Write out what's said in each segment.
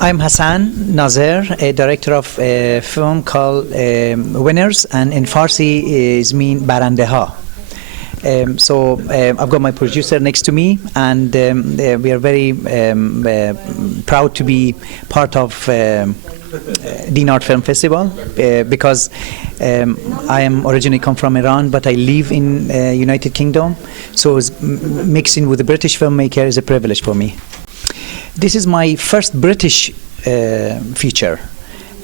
I'm Hassan Nazer, a director of a film called Winners, and in Farsi is mean Barandeha. I've got my producer next to me, and we are very proud to be part of Dinard Film Festival because I am originally come from Iran, but I live in United Kingdom, so mixing with a British filmmaker is a privilege for me. This is my first British feature,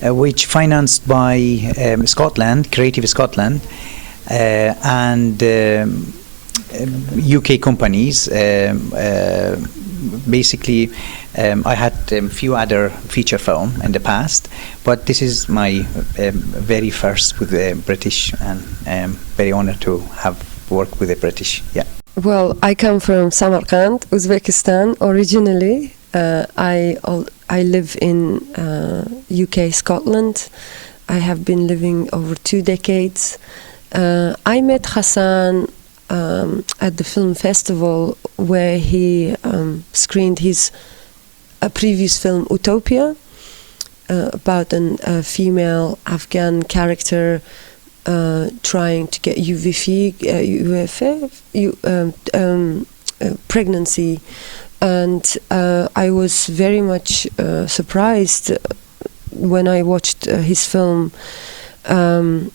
which financed by Scotland, Creative Scotland, and UK companies. Basically, I had a few other feature film in the past, but this is my very first with the British, and I'm very honored to have worked with the British. Yeah. Well, I come from Samarkand, Uzbekistan originally. I live in UK, Scotland. I have been living over 2 decades. I met Hassan at the film festival where he screened his previous film Utopia about a female Afghan character trying to get pregnancy. And I was very much surprised when I watched his film. And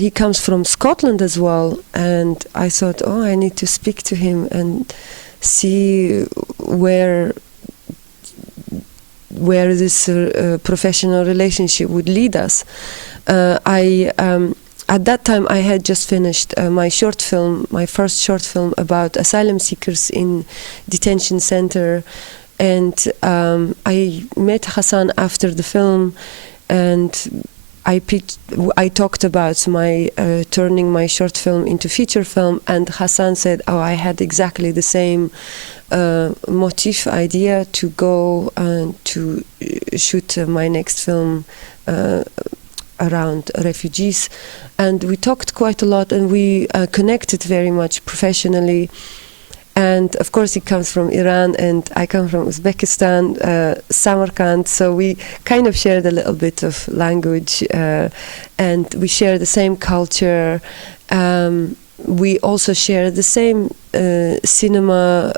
he comes from Scotland as well. And I thought, I need to speak to him and see where this professional relationship would lead us. At that time, I had just finished my first short film about asylum seekers in detention center, and I met Hassan after the film, and I talked about my turning my short film into feature film, and Hassan said, I had exactly the same motif idea to go and to shoot my next film around refugees. And we talked quite a lot, and we connected very much professionally. And of course, he comes from Iran, and I come from Uzbekistan, Samarkand. So we kind of shared a little bit of language, and we share the same culture. We also share the same cinema.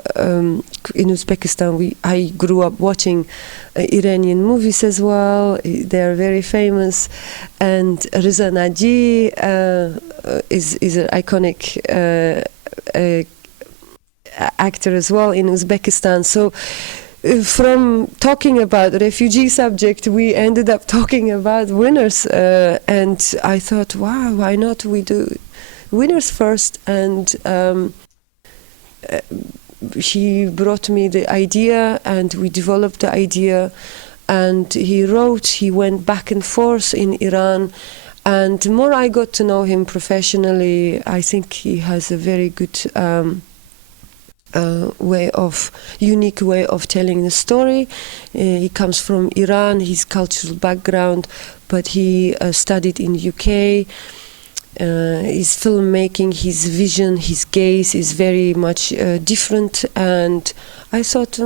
In Uzbekistan, I grew up watching Iranian movies as well. They are very famous, and Reza Naji is an iconic actor as well in Uzbekistan. So from talking about refugee subject, we ended up talking about Winners, and I thought, wow, why not we do Winners first? And he brought me the idea, and we developed the idea, and he went back and forth in Iran, and the more I got to know him professionally, I think he has a very good unique way of telling the story. He comes from Iran, his cultural background, but he studied in UK. His filmmaking, his vision, his gaze is very much different, and I thought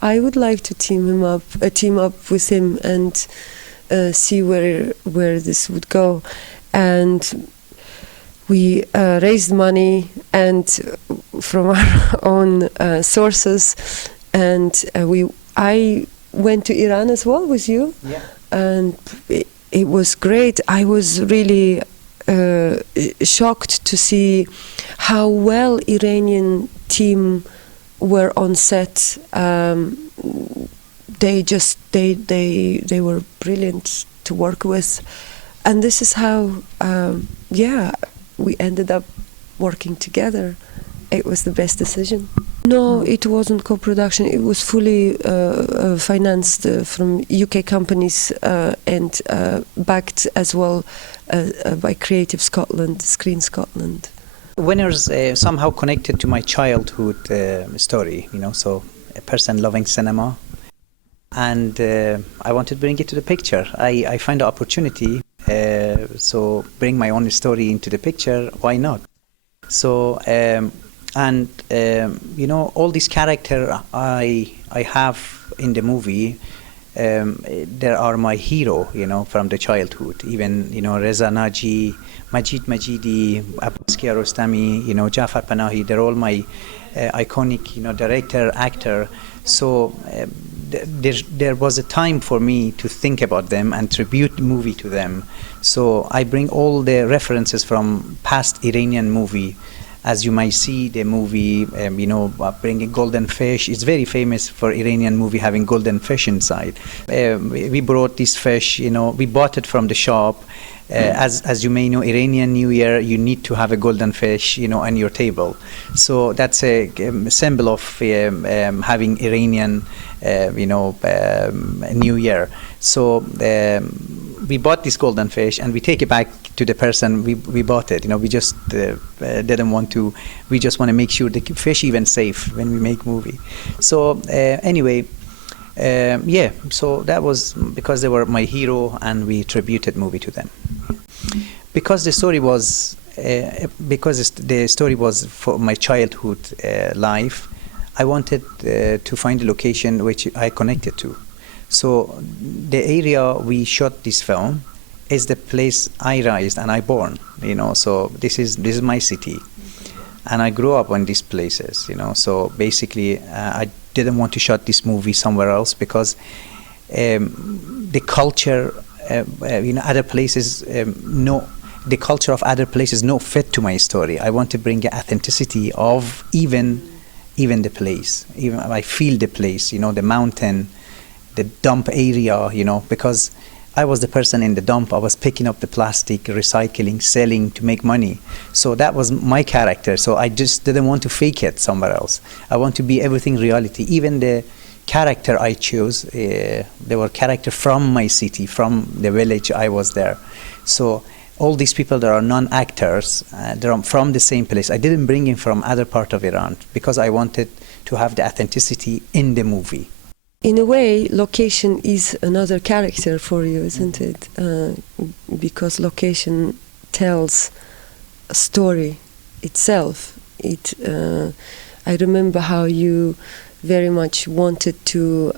I would like to team up with him and see where this would go. And we raised money and from our own sources, and I went to Iran as well with you, and it was great. I was really shocked to see how well Iranian team were on set. They were brilliant to work with, and this is how we ended up working together. It was the best decision. No, it wasn't co-production. It was fully financed from UK companies and backed as well by Creative Scotland, Screen Scotland. Winners somehow connected to my childhood story, so a person loving cinema. And I wanted to bring it to the picture. I find the opportunity, so bring my own story into the picture, why not? So and all these character I have in the movie. There are my hero, from the childhood. Even Reza Naji, Majidi, Kiarostami, Jafar Panahi. They're all my iconic, director, actor. So there was a time for me to think about them and tribute the movie to them. So I bring all the references from past Iranian movie. As you might see, the movie, bringing golden fish. It's very famous for Iranian movie having golden fish inside. We brought this fish, we bought it from the shop. As you may know, Iranian New Year, you need to have a golden fish, on your table. So that's a symbol of having Iranian, New Year. So we bought this golden fish and we take it back to the person we bought it. We just didn't want to. We just want to make sure the fish even safe when we make movie. So anyway. So that was because they were my hero, and we tributed movie to them. Because the story was for my childhood life, I wanted to find a location which I connected to. So the area we shot this film is the place I raised and I born. So this is my city, and I grew up on these places. So basically, I didn't want to shoot this movie somewhere else because the culture, other places, the culture of other places no fit to my story. I want to bring the authenticity of even the place. Even I feel the place, the mountain, the dump area, because I was the person in the dump. I was picking up the plastic, recycling, selling to make money. So that was my character. So I just didn't want to fake it somewhere else. I want to be everything reality. Even the character I chose, they were character from my city, from the village I was there. So all these people that are non-actors, they're from the same place. I didn't bring in from other part of Iran because I wanted to have the authenticity in the movie. In a way, location is another character for you, isn't it? Because location tells a story itself. I remember how you very much wanted to,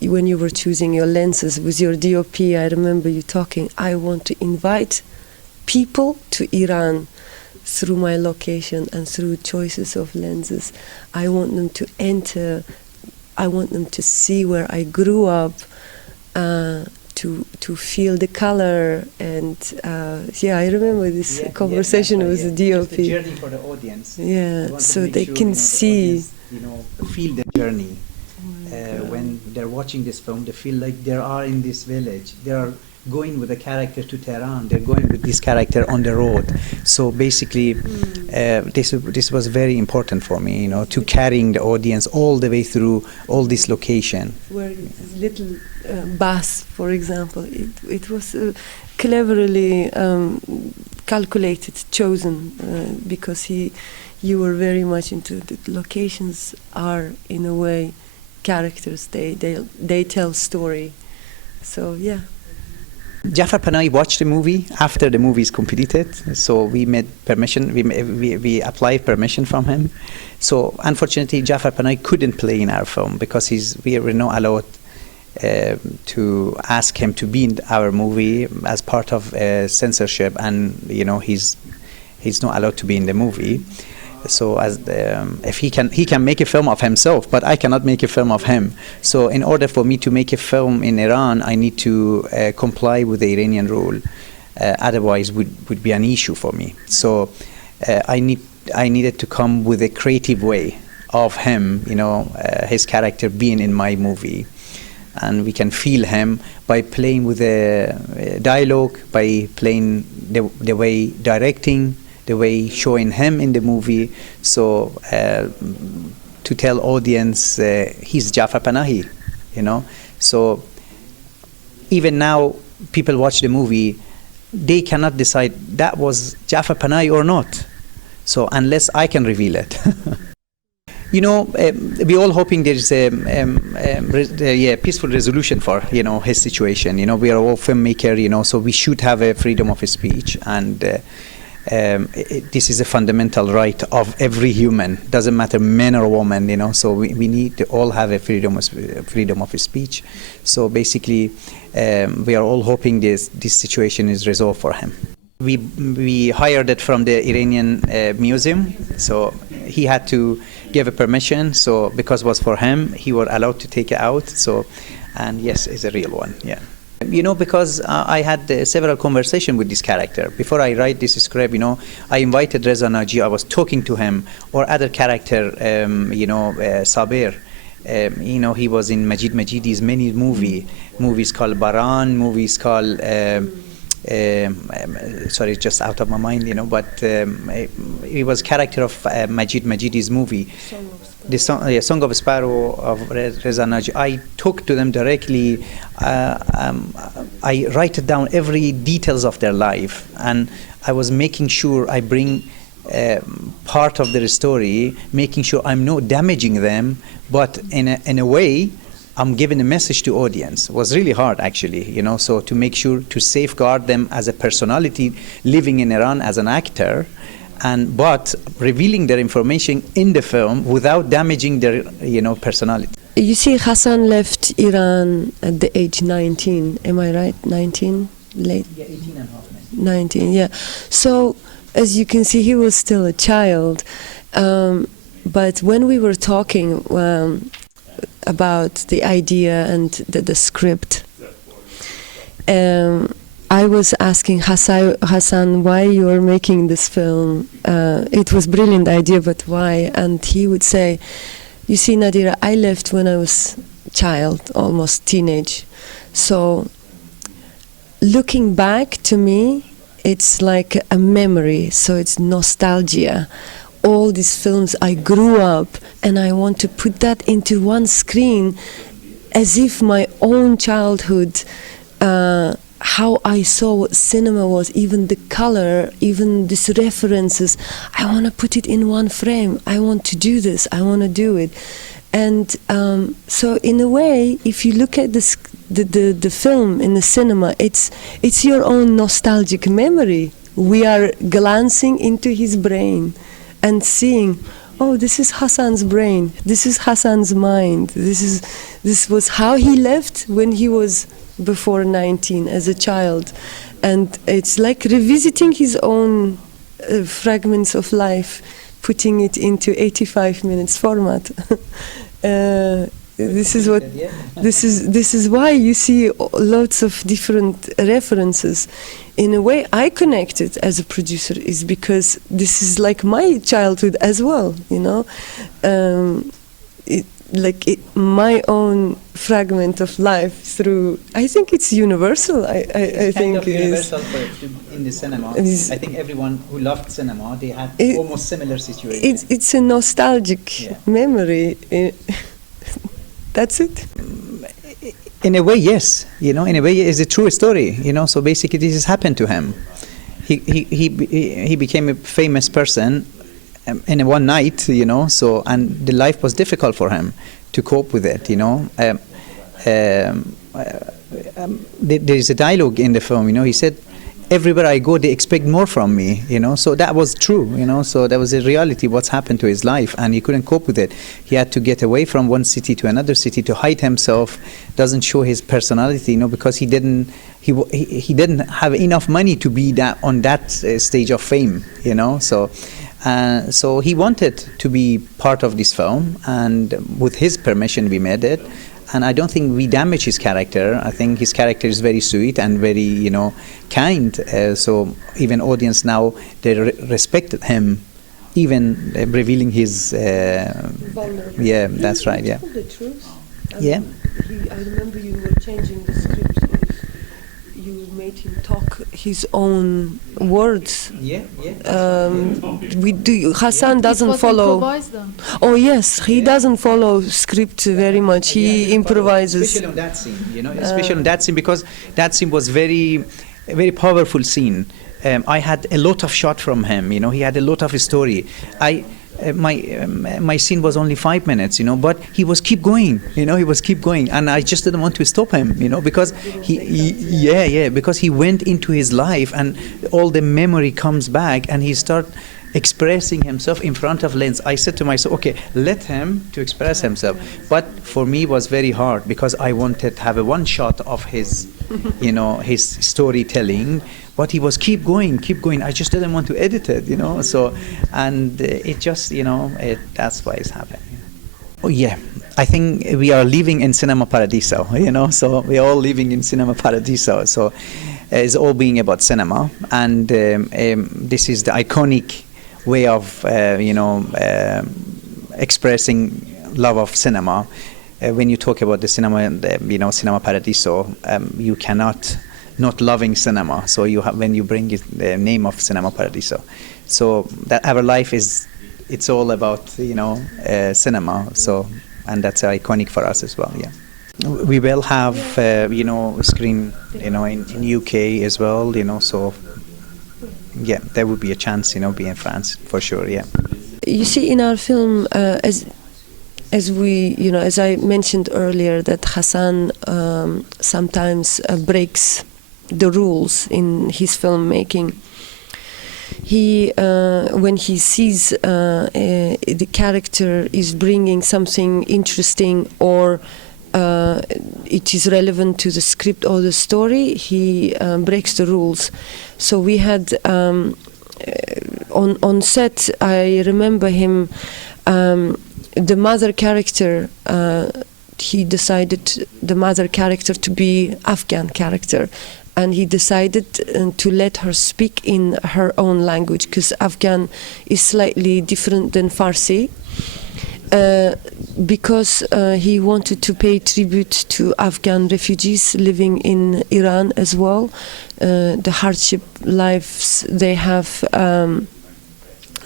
when you were choosing your lenses with your DOP, I remember you talking, I want to invite people to Iran through my location and through choices of lenses. I want them to enter. I want them to see where I grew up, to feel the color, and I remember this conversation with the DOP. It's a journey for the audience. Yeah, so they can see. Feel the journey. When they're watching this film, they feel like they are in this village. They are going with a character to Tehran. They're going with this character on the road. So basically, this was very important for me, to carrying the audience all the way through all this location. Where this little bus, for example, it was cleverly calculated, chosen, because you were very much into the locations are in a way characters. They tell story. So yeah. Jafar Panahi watched the movie after the movie is completed, so we made permission. We applied permission from him. So unfortunately, Jafar Panahi couldn't play in our film because we were not allowed to ask him to be in our movie as part of censorship, and he's not allowed to be in the movie. So if he can make a film of himself, but I cannot make a film of him. So in order for me to make a film in Iran, I need to comply with the Iranian rule. Otherwise, would be an issue for me. So I needed to come with a creative way of him, his character being in my movie, and we can feel him by playing with the dialogue, by playing the way directing. The way showing him in the movie, so to tell audience he's Jafar Panahi, So even now, people watch the movie, they cannot decide that was Jafar Panahi or not. So unless I can reveal it. We all hoping there's a peaceful resolution for his situation. We are all filmmaker, so we should have a freedom of speech, and this is a fundamental right of every human, doesn't matter man or woman, so we need to all have a freedom of speech. So basically we are all hoping this situation is resolved for him. We hired it from the Iranian museum, so he had to give a permission, so because it was for him, he was allowed to take it out. So, and yes, it's a real one, yeah. Because I had several conversations with this character. Before I write this script, I invited Reza Naji, I was talking to him, or other character, Sabir. He was in Majidi's many movies called Baran, movies called, sorry, it's just out of my mind, but he was character of Majidi's movie. The Song of Sparrow of Reza Naji. I talked to them directly. I write down every details of their life, and I was making sure I bring part of their story, making sure I'm not damaging them, but in a way, I'm giving a message to audience. It was really hard, actually, so to make sure to safeguard them as a personality living in Iran as an actor, but revealing their information in the film without damaging their, personality. You see, Hassan left Iran at the age 19. Am I right? 19? Late? Yeah, 18 and a half. 19, yeah. So, as you can see, he was still a child. But when we were talking about the idea and the script, I was asking Hassan, why you are making this film? It was a brilliant idea, but why? And he would say, you see, Nadira, I left when I was a child, almost teenage. So looking back, to me, it's like a memory, so it's nostalgia. All these films, I grew up, and I want to put that into one screen as if my own childhood, how I saw what cinema was, even the color, even these references. I want to put it in one frame. I want to do this. I want to do it. And so in a way, if you look at this, the film in the cinema, it's your own nostalgic memory. We are glancing into his brain and seeing, oh, this is Hassan's brain. This is Hassan's mind. This was how he left when he was before 19 as a child, and it's like revisiting his own fragments of life, putting it into 85 minutes format. This is why you see lots of different references. In a way, I connected as a producer is because this is like my childhood as well, my own fragment of life through. I think it's universal. I think it's universal in the cinema. I think everyone who loved cinema, they had almost similar situations. It's a nostalgic memory. That's it. In a way, yes. In a way, it's a true story. So basically, this has happened to him. He became a famous person in one night, so, and the life was difficult for him to cope with it, there is a dialogue in the film, he said, everywhere I go, they expect more from me, so that was true, so that was a reality, what's happened to his life, and he couldn't cope with it. He had to get away from one city to another city to hide himself, doesn't show his personality, because he didn't have enough money to be on that stage of fame, so he wanted to be part of this film, and with his permission we made it. And I don't think we damage his character. I think his character is very sweet and very, kind. So even audience now, they respect him, even revealing his. Yeah, that's right. Yeah. The truth. Yeah. I remember you were changing the script. You made him talk his own words. Yeah. Hassan doesn't follow. Oh yes, he doesn't follow script very much. He improvises. Especially on that scene, especially on that scene, because that scene was very, very powerful scene. I had a lot of shot from him. He had a lot of story. my scene was only 5 minutes, but he was keep going, he was keep going, and I just didn't want to stop him, because because he went into his life, and all the memory comes back, and he start expressing himself in front of lens. I said to myself, okay, let him to express himself. But for me, it was very hard because I wanted to have a one shot of his, his storytelling. But he was keep going. I just didn't want to edit it, So, and it just, that's why it's happening. Oh yeah, I think we are living in Cinema Paradiso, So we are all living in Cinema Paradiso. So it's all being about cinema, and this is the iconic way of expressing love of cinema. When you talk about the cinema, Cinema Paradiso, you cannot not loving cinema. So you have, when you bring it, the name of Cinema Paradiso, so that our life it's all about cinema. So, and that's iconic for us as well. Yeah. We will have screen in UK as well, So yeah, there would be a chance, be in France for sure. Yeah. You see, in our film, as we, as I mentioned earlier, that Hassan sometimes breaks the rules in his filmmaking. He, when he sees the character is bringing something interesting, or it is relevant to the script or the story, he breaks the rules. So we had on set, I remember him, the mother character, he decided the mother character to be Afghan character, and he decided to let her speak in her own language, because Afghan is slightly different than Farsi. Because he wanted to pay tribute to Afghan refugees living in Iran as well, the hardship lives they have.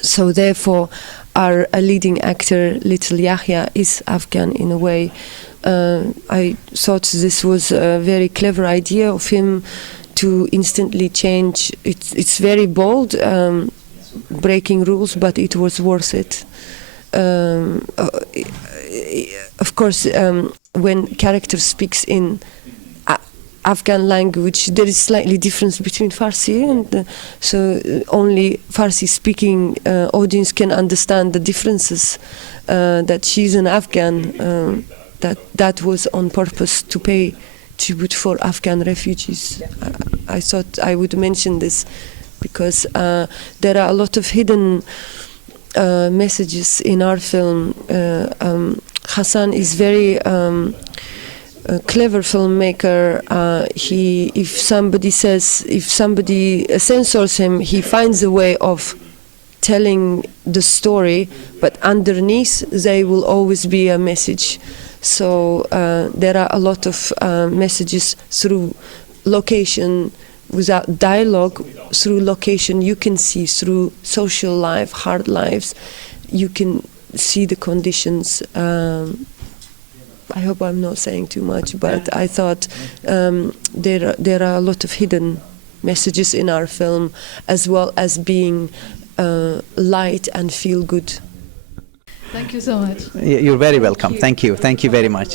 So therefore, our leading actor, Little Yahya, is Afghan in a way. I thought this was a very clever idea of him to instantly change. It's very bold, breaking rules, but it was worth it. Of course, when character speaks in Afghan language, there is slightly difference between Farsi, and so only Farsi-speaking audience can understand the differences. That she's an Afghan. That was on purpose to pay tribute for Afghan refugees. I thought I would mention this because there are a lot of hidden messages in our film. Hassan is very clever filmmaker. If somebody censors him, he finds a way of telling the story, but underneath there will always be a message. So there are a lot of messages through location, without dialogue, through location. You can see through social life, hard lives, you can see the conditions. I hope I'm not saying too much, but I thought there are a lot of hidden messages in our film, as well as being light and feel good. Thank you so much. You're very welcome. Thank you very much.